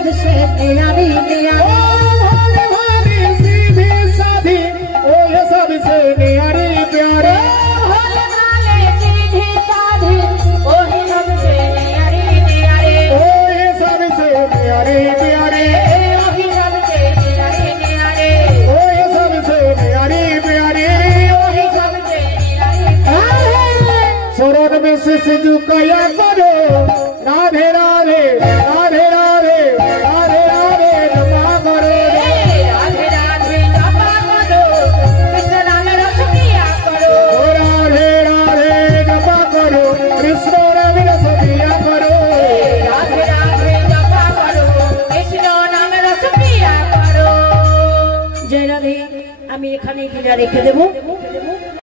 सबसे न्यारी न्यारी भोले भाले सीधी साधी ओ ये सबसे न्यारी प्यारी भोले भाले सीधी साधी ओ ही सबसे न्यारी न्यारी ओ ये सबसे न्यारी प्यारी ओ ही सबसे न्यारी न्यारी ओ ये सबसे न्यारी प्यारी ओ ही सबसे न्यारी प्यारी चरण में शीश झुकाया करो राधे राधे राधे राधे राधे राधे जपा करो राधे राधे जपा करो कृष्ण नाम रस पिया करो राधे राधे जपा करो कृष्ण नाम रस पिया करो राधे राधे जपा करो कृष्ण नाम रस पिया करो जय राधे আমি এখানে গিয়ে রেখে দেব